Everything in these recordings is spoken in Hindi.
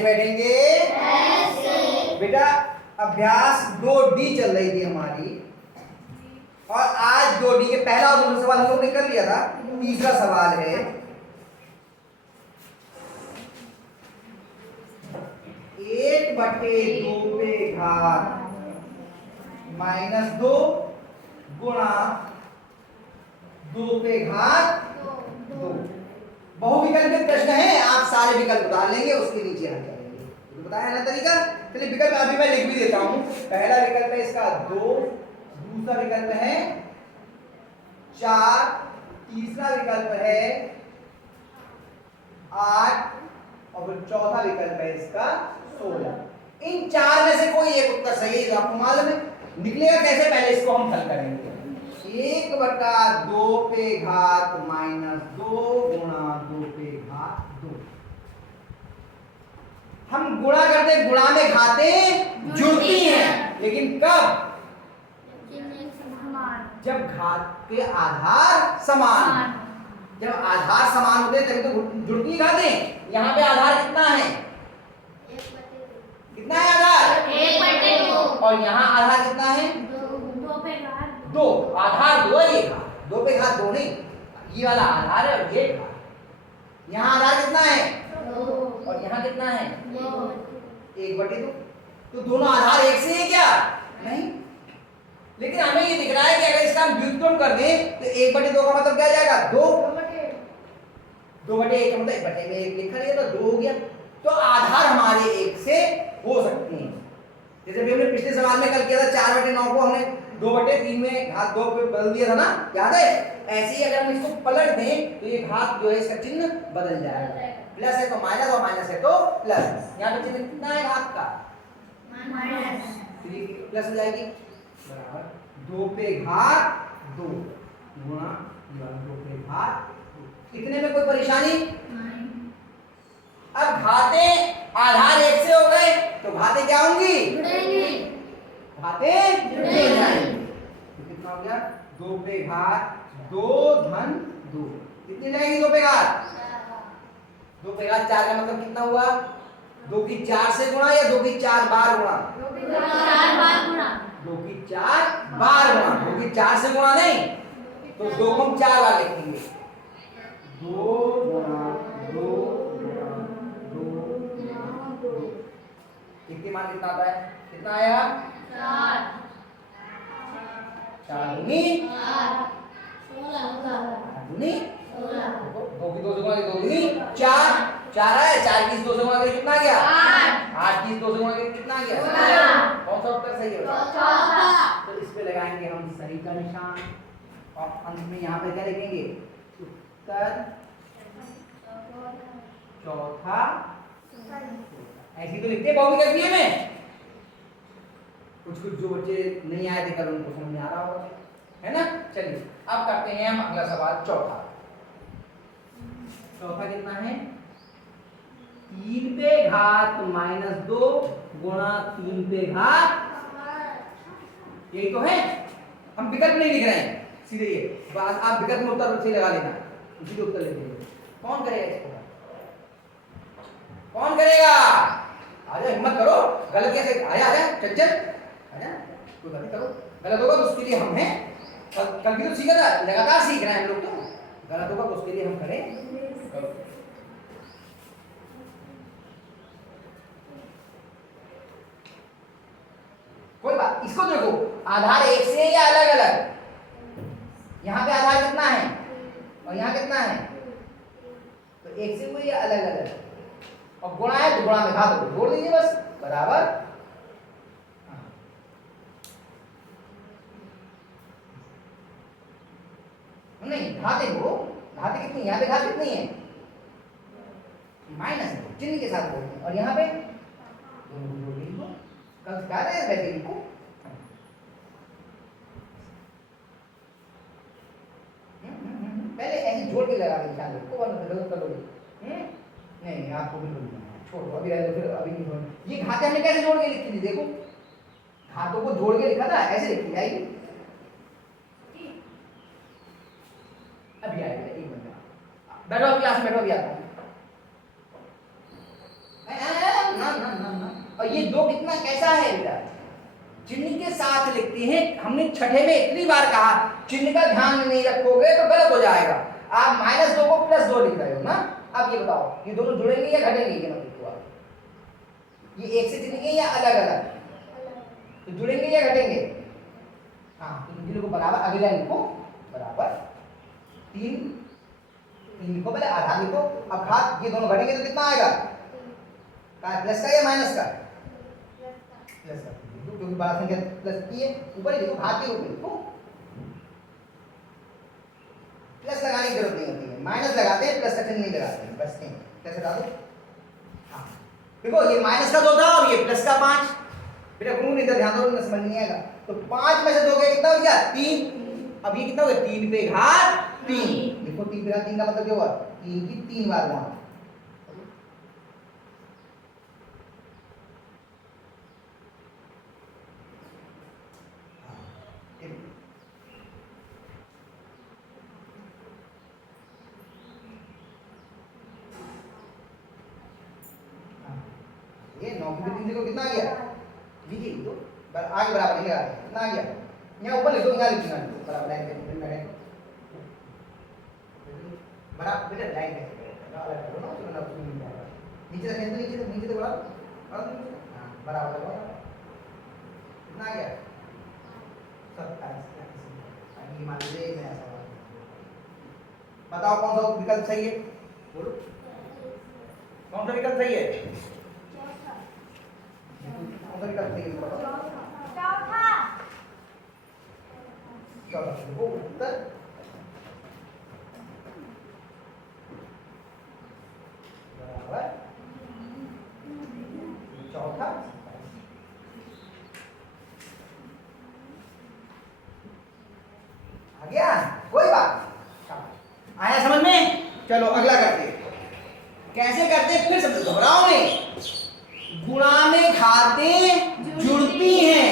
कैसे बैठेंगे? ऐसे। बेटा अभ्यास 2D चल रही थी हमारी और आज 2D के पहला और दूसरा सवाल हम लोग ने कर लिया था। तीसरा सवाल है 1/2 पे घात -2 गुणा 2 पे घात 2। बहुविकल्पित प्रश्न है, आप सारे विकल्प डाल लेंगे, उसके नीचे हल करेंगे। तो बताया ना तरीका। चलिए विकल्प अभी मैं लिख भी देता हूं। पहला विकल्प है इसका 2, दूसरा विकल्प है 4, तीसरा विकल्प है 8 और फिर चौथा विकल्प है इसका 16। इन चार में से कोई एक उत्तर सही है, आपको मालूम है। निकलेगा कैसे, पहले इसको हम हल करेंगे। 1/2 पे घात -2 गुणा 2 पे घात 2। हम गुणा करते, गुणा में घातें जुड़ती हैं, लेकिन कब? जब घात के आधार समान। जब आधार समान होते तभी तो जुड़ती घातें। यहाँ पे आधार कितना है? कितना है आधार? 1/2। और यहाँ आधार कितना है? 2। आधार 2 है, 2 पे घात 2 नहीं, ये वाला आधार है और ये घात। यहाँ आधार कितना है? 2 और यहाँ कितना है? 1/2। तो दोनों आधार एक से है क्या? नहीं। लेकिन हमें ये दिख रहा है कि अगर इसका हम व्युत्क्रम कर दें तो 1/2 का मतलब क्या आ जाएगा? 2। 2/1 का मतलब 1/1 में 1 लिखा नहीं तो 2 हो गया। तो आधार हमारे एक से हो सकते हैं। जैसे भी हमने पिछले सवाल में कल किया था 4/9 को हमने 2/3 में घात 2 पे बदल दिया था ना, याद है? ऐसे ही अगर हम इसको पलट दें तो ये घात जो है इसका चिन्ह बदल जाएगा। प्लस है तो माइनस और माइनस है तो प्लस। यहाँ पे चिन्ह कितना है घात का? माइनस। प्लस हो जाएगी बराबर 2 पे घात 2 गुणा 2 पे घात 2। इतने में कोई परेशानी? अब घातें आधार एक से हो गए तो घातें क्या होंगी? घातें जुड़े जाएंगी। तो कितना हो गया? 2 पे घात 2 धन 2। कितनी जाएगी 2 पे घात? 2 पे घात 4 का मतलब कितना हुआ? 2 की 4 से गुणा या 2 की 4 बार गुणा? 2 की 4 बार गुणा। 2 की 4 बार गुणा। 2 की 4 से गुणा नहीं, तो 2 को हम 4 बार लिखेंगे। 2 गुणा 2 गुणा 2 गुणा 2। कितनी मान कितना आता है? कितना आया? 4 4 दूनी 16 दूनी 16। 2 की 2 से गुणा की 2 दूनी 4। 4 है, 4 की 2 से गुणा करके कितना आ गया? 8। 8 की 2 से गुणा करके कितना आ गया? 16। कौन सा उत्तर सही होगा? चौथा। तो इस पे लगाएंगे हम सही का निशान और अंत में यहाँ पे क्या लिखेंगे? उत्तर चौथा। ऐसी तो लिखते बहुविकल्पीय में। कुछ जो बच्चे नहीं आए थे कल उनको समझ में आ रहा होगा, है ना? चलिए अब करते हैं हम अगला सवाल चौथा। चौथा कितना है? 3 पे घात -2 गुणा 3 पे घात। यही तो है। हम विकल्प नहीं लिख रहे हैं, सीधे ये बात। आप विकल्प में उत्तर से लगा लेना, उसी के उत्तर लिख देंगे। कौन करेगा इसको? कौन करेगा? आजा हिम्मत करो। गलत कैसे? आया आजा चल चल आजा, कोई गलती करो। गलत होगा तो उसके लिए हम हैं। कल भी तो सीखा था, लगातार सीख रहे हैं हम लोग। तो गलत होगा तो उसके लिए हम करें। कोई बात, इसको देखो आधार एक से है या अलग अलग? यहाँ पे आधार कितना है और यहाँ कितना है? तो एक से हुए या अलग अलग? और गुणा है तो गुणा में घात जोड़ दीजिए बस, बराबर। नहीं, घाते हो, घाते कितनी? यहाँ पे घात कितनी है? माइनस है, चिन्ह के साथ बोलते हैं। और यहाँ पे कल सिखा रहे हैं वैसे लिखो। पहले ऐसे जोड़ के लगा के निकाल लो, वरना गलत करोगे। नहीं आपको बिल्कुल नहीं, छोड़ो अभी रह दो, फिर अभी नहीं छोड़ो। ये घाते हमने कैसे जोड़ के लिखी थी? देखो घातों को जोड़ के लिखा था, ऐसे लिखी जाएगी। अभी आएगा, एक मिनट बैठो, क्लास में बैठो, अभी आता हूँ। और ये 2 कितना कैसा है बेटा, चिन्ह के साथ लिखते हैं। हमने छठे में इतनी बार कहा चिन्ह का ध्यान नहीं रखोगे तो गलत हो जाएगा। आप -2 को +2 लिख रहे हो ना। अब ये बताओ ये दोनों जुड़ेंगे या घटेंगे, ये मतलब ये एक से चिन्ह या अलग अलग, तो जुड़ेंगे या घटेंगे? हाँ, तो इन तीनों को बराबर, अगले लाइन को बराबर 3 लिखो, पहले आधा लिखो। अब घात ये दोनों घटेंगे तो कितना आएगा, प्लस का या माइनस का? प्लस का, क्योंकि बड़ा संख्या प्लस की है, ऊपर ही लिखो, घात के रूप में लिखो। प्लस लगाने की जरूरत नहीं होती है, माइनस लगाते हैं, प्लस का चिन्ह नहीं लगाते हैं, बस नहीं। कैसे डालो? हाँ देखो, ये माइनस का 2 था और ये प्लस का 5। बेटा गुरु इधर ध्यान दो, समझ नहीं आएगा। तो 5 में से 2 गए, कितना हो गया? 3। अब ये कितना हो गया? 3 पे घात 3। देखो 3 पे घात 3 का मतलब क्या हुआ? 3 की 3 बार गुणा। ये 9 की 3 देखो कितना आ गया, लिखिए तो आगे बराबर लिखा है, कितना आ गया? यहाँ ऊपर लिखो, यहाँ लिखना है बराबर, लाइन पे मैंने बराबर बेटा लाइन पे अलग करो ना, तो ना कुछ नहीं जाएगा। नीचे रखें तो नीचे तो बराबर, हां बराबर है, कितना आ गया? 27। अभी मान लीजिए नया सवाल बताओ, कौन सा विकल्प सही है? बोलो कौन सा विकल्प सही है? कौन सा विकल्प सही है? चौथा देखो उत्तर बराबर चौथा। आ गया, कोई बात आया समझ में? चलो अगला करते हैं। कैसे करते हैं फिर समझो, घबराओ नहीं। गुणा में घातें जुड़ती हैं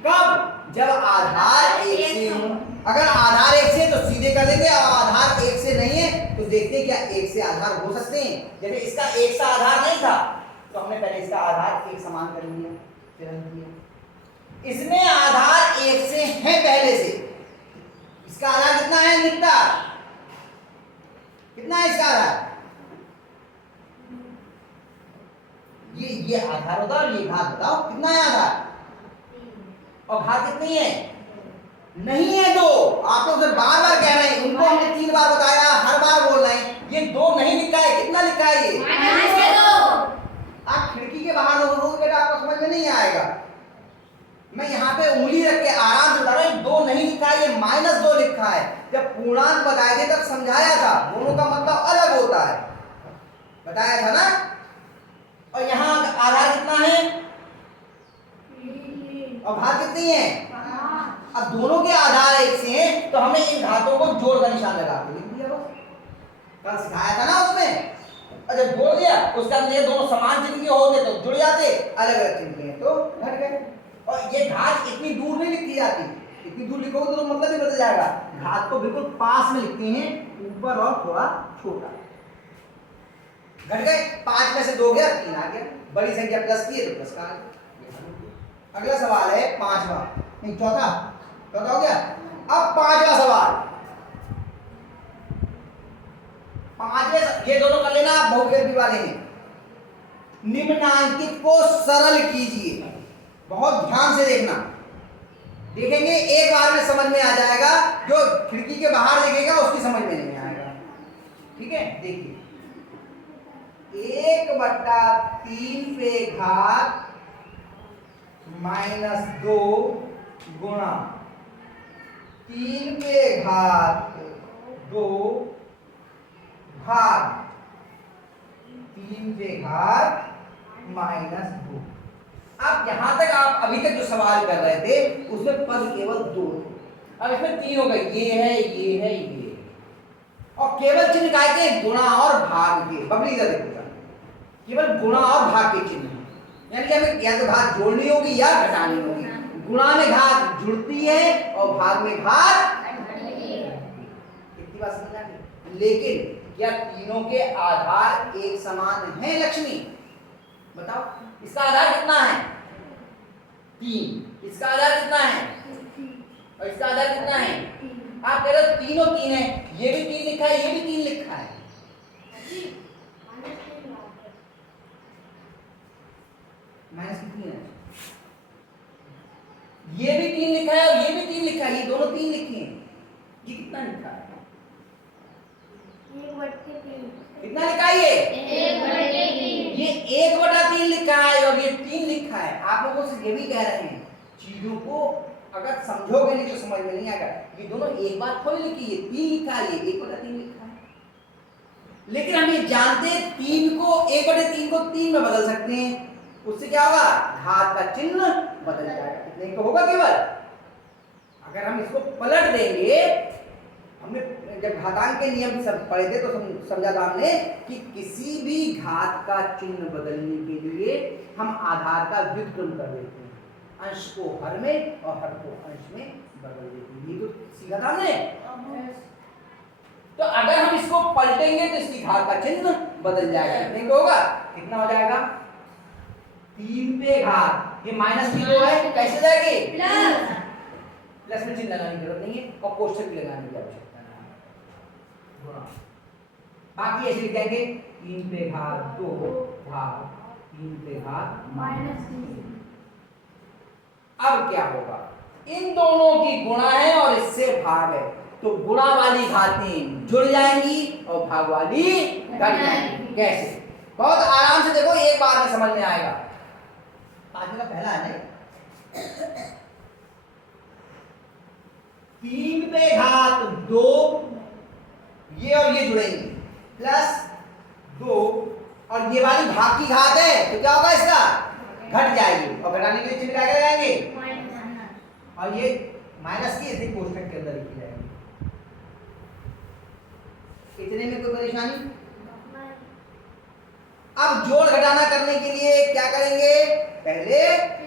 कब? जब आधार 1 से हो। अगर आधार 1 से तो सीधे कर देंगे, और आधार 1 से नहीं है तो देखते हैं क्या 1 से आधार हो सकते हैं। जैसे इसका 1 से आधार नहीं था तो हमने पहले इसका आधार 1 समान कर लिया, फिर हम किया। इसमें आधार 1 से है पहले से, इसका आधार कितना है? निकटा कितना है इसका आधार? ये आधार होता है और ये घात, बताओ कितना है आधार? और घात कितनी है? नहीं है 2। आप लोग बार बार कह रहे हैं, उनको हमने 3 बार बताया, हर बार बोल रहे हैं ये 2 नहीं लिखा है। कितना लिखा है ये? -2। आप खिड़की के बाहर लोग बेटा आपको समझ में नहीं आएगा। मैं यहाँ पे उंगली रख के आराम से बता रहा हूँ, 2 नहीं लिखा है, ये -2 लिखा है। जब पूर्णांक बताए थे तब समझाया था, दोनों का मतलब अलग होता है, बताया था ना। और यहाँ आधार कितना है और घात कितनी है? अब दोनों के आधार 1 से हैं तो हमें इन घातों को जोड़ का निशान लगा के लिख दिया बस। कल सिखाया था ना उसमें, और जब जोड़ दिया उसका ये दोनों समान चिन्ह के होते तो जुड़ जाते, अलग अलग चिन्ह के तो घट गए। और ये घात इतनी दूर नहीं लिखी जाती, इतनी दूर लिखोगे तो मतलब ही बदल जाएगा। घात को बिल्कुल पास में लिखते हैं, ऊपर और थोड़ा छोटा। घट गए, 5 में से 2 गया, 3 आ गया। बड़ी संख्या प्लस की है तो प्लस का आ गया। अगला सवाल है 5वां, नहीं चौथा हो गया। अब 5वां सवाल, 5वें ये दोनों कर लेना आप, बहुविकल्पी वाले हैं। निम्नांकित को सरल कीजिए, बहुत ध्यान से देखना, देखेंगे एक बार में समझ में आ जाएगा, जो खिड़की के बाहर देखेगा उसकी समझ में नहीं आएगा। ठीक है, देखिए 1/3 पे घात -2 गुणा 3 पे घात 2 भाग 3 पे घात -2। अब यहां तक आप अभी तक जो सवाल कर रहे थे उसमें पद केवल 2 थे, अब इसमें 3 हो गए, ये है ये है ये, और केवल चिन्ह काय के? गुणा और भाग के। बबली का देखो, केवल गुणा और भाग के चिन्ह, यानी कि हमें या तो घात जोड़नी होगी या घटानी होगी। गुणा में घात जुड़ती है और भाग में घात इतनी बात समझ आ गई। लेकिन क्या तीनों के आधार एक समान हैं लक्ष्मी? बताओ इसका आधार कितना है 3, इसका आधार कितना है और इसका आधार कितना है। आप कह रहे हो तीनों 3 है, ये भी 3 लिखा है, ये भी 3 लिखा है। माइनस कितनी है, ये भी 3 लिखा है और ये भी 3 लिखा है, ये दोनों 3 लिखे हैं। ये कितना लिखा है, कितना लिखा है ये 1/3। ये 1/3 लिखा है और ये 3 लिखा है। आप लोगों से ये भी कह रहे हैं चीजों को अगर समझोगे नहीं तो समझ में नहीं आएगा। ये दोनों एक बात थोड़ी लिखी है, 3 लिखा है, ये 1/3 लिखा है। लेकिन हम ये जानते हैं 3 को 1/3 को 3 में बदल सकते हैं, उससे क्या होगा घात का चिन्ह बदल जाएगा। कितने तो होगा केवल, अगर हम इसको पलट देंगे, हमने जब घातांक के नियम सब पढ़े थे तो समझा था हमने कि किसी भी घात का चिन्ह बदलने के लिए हम आधार का व्युत्क्रम कर देते हैं, अंश को हर में और हर को अंश में बदल देते हैं। ये तो सीखा था हमने। तो अगर हम इसको पलटेंगे तो इसकी घात का चिन्ह बदल जाएगा। कितने को होगा, कितना हो जाएगा 3 पे घात, ये -3 है, कैसे जाएगी प्लस में चिन्ह लगाने की जरूरत नहीं है और कोष्ठक भी लगाने की आवश्यकता नहीं है। बाकी ऐसे लिख देंगे 3 पे घात 2 भाग 3 पे घात -3। अब क्या होगा, इन दोनों की गुणा है और इससे भाग है, तो गुणा वाली घातें जुड़ जाएंगी और भाग वाली घट जाएंगी। कैसे, बहुत आराम से देखो, एक बार में समझ में आएगा। पांचवें का पहला है नहीं, 3 पे घात 2, ये और ये जुड़ेंगे प्लस 2 और ये वाली भाग की घात है तो क्या होगा, इसका घट जाएगी और घटाने के लिए चिन्ह क्या लगाएंगे और ये माइनस की इसी कोष्ठक के अंदर लिखी जाएगी। इतने में कोई परेशानी। अब जोड़ घटाना करने के लिए क्या करेंगे, पहले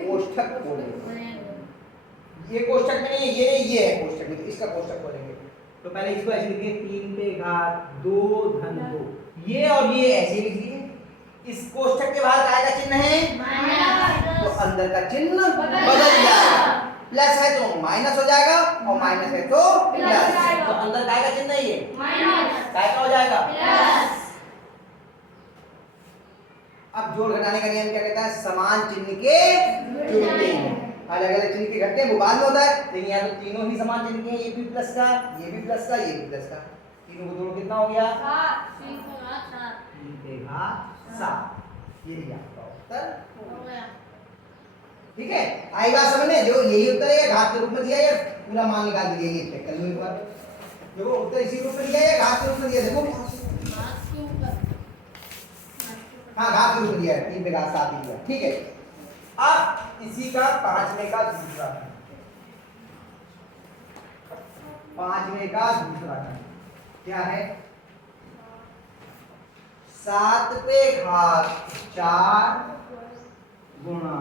कोष्ठक खोलेंगे। ये कोष्ठक में नहीं है, ये है कोष्ठक में, इसका कोष्ठक खोलेंगे। तो पहले इसको ऐसे लिखिए 3 पे घात 2 धन 2, ये और ये ऐसे लिखिए। इस कोष्ठक के बाहर काय का चिन्ह है माइनस, तो अंदर का चिन्ह बदल जाएगा। प्लस है तो माइनस हो जाएगा और माइनस है तो प्लस, तो अंदर काय का चिन्ह है ये माइनस, काय का हो जाएगा प्लस। अब जोड़ घटाने का नियम क्या कहता है, समान चिन्ह के जुड़ते हैं। अलग अलग चिन्ह के घटते हैं वो बाद में होता है, लेकिन यहाँ तो तीनों ही समान चिन्ह के हैं, ये भी प्लस का, ये भी प्लस का, ये भी प्लस का, तीनों को जोड़ कितना हो गया 3 पे घात 7। ये ही आपका उत्तर हो गया। ठीक है, आई बात समझ में, जो यही उत्तर है घात के रूप में दिया है, पूरा मान निकाल दिया, ये चेक कर लो एक बार। देखो उत्तर इसी रूप में दिया है, घात के रूप में दिया, देखो हाँ घात के रूप में दिया है, 3 पे घात 7 दिया। ठीक है, अब इसी का पांचवें का दूसरा क्या है, 7 पे घात 4 गुणा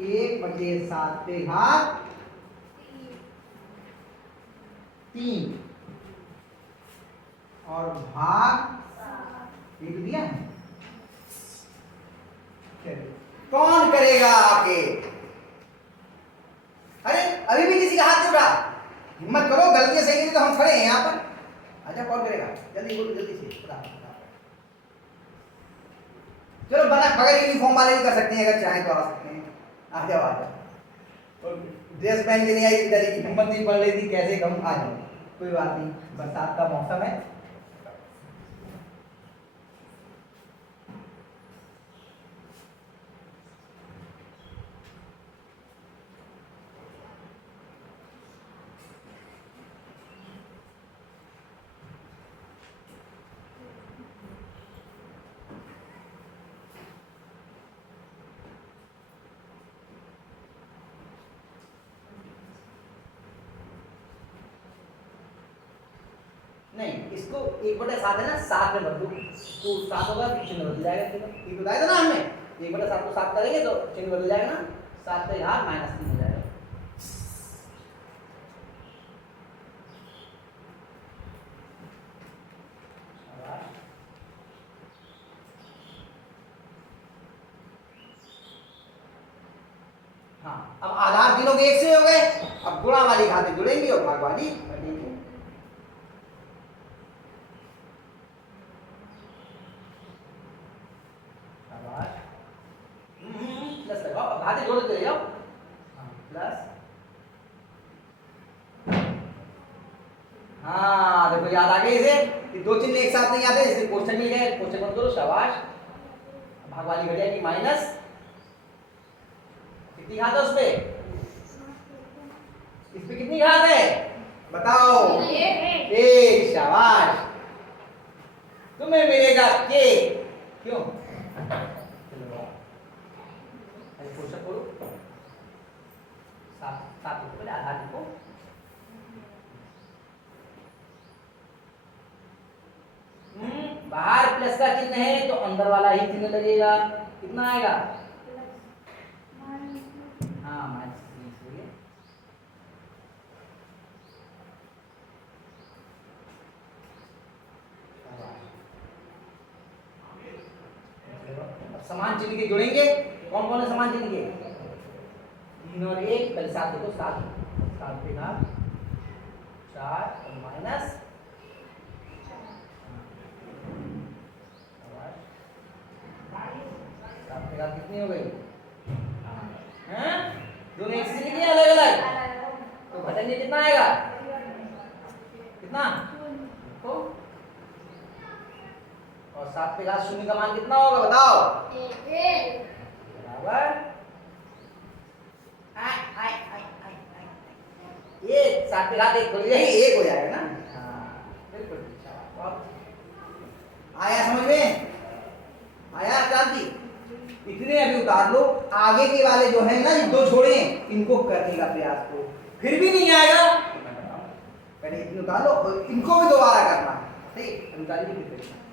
1/7 पे घात 3 और भाग 1 दिया है। कौन करेगा आके, अरे अभी भी किसी का हाथ नहीं उठा, हिम्मत करो, गलती सही नहीं तो हम खड़े हैं यहाँ पर। अच्छा कौन करेगा, जल्दी बोलो, जल्दी से चलो, बना बगैर यूनिफॉर्म वाले भी कर सकते हैं, अगर चाहें तो आ सकते हैं। आ जाओ आ जाओ, ड्रेस पहन के नहीं आई, इधर की हिम्मत नहीं पड़ रही थी, कैसे हम आ जाओ, कोई बात नहीं, बरसात का मौसम है। नहीं, इसको 1/7 है ना, 7 में बदलू तो 7 होगा, चिन्ह बदल जाएगा। ये बताया था ना हमने, 1/7 को 7 करेंगे तो चिन्ह बदल जाएगा ना, 7 पे घात -3 हो जाएगा। हाँ, अब आधार तीनों के एक से हो गए, अब गुणा वाली घातें जुड़ेंगी और भाग वाली घटेंगी। प्लस लगाओ, अब घातें जोड़ते जाओ। प्लस, हाँ देखो याद आ गई इसे, ये दो चिन्ह एक साथ नहीं आते, इसलिए कोष्ठक मिल गए, कोष्ठक मत करो, शाबाश। भाग वाली घट जाएगी माइनस, कितनी घात है उसपे? इसपे कितनी घात है बताओ? एक, शाबाश। तुम्हें मिलेगा के, क्यों? कोष्ठक खोलो, सात पहले आधार लिखो, बाहर प्लस का चिन्ह है तो अंदर वाला ही चिन्ह लगेगा, कितना आएगा? हाँ माइनस समान चिन्ह के जुड़ेंगे, कौन कौन है समान चिन्ह के? 3 और 1, पहले 7 देखो, 7 पे घात 4 और माइनस 7 पे घात कितनी हो गई? हैं? दोनों एक से लिखिए अलग अलग, तो घटेंगे कितना आएगा? कितना? तो और 7 पे घात 0 का मान कितना होगा बताओ? बराबर ये 7 पे घात 1 हो जाएगी, 1 हो जाएगा ना? हाँ बिल्कुल, आया समझ में? आया क्रांति? इतने अभी उतार लो, आगे के वाले जो है ना दो छोड़े इनको करने का प्रयास करो, फिर भी नहीं आएगा पहले इतने उतार लो, इनको भी दोबारा करना, ठीक है? उतारिए।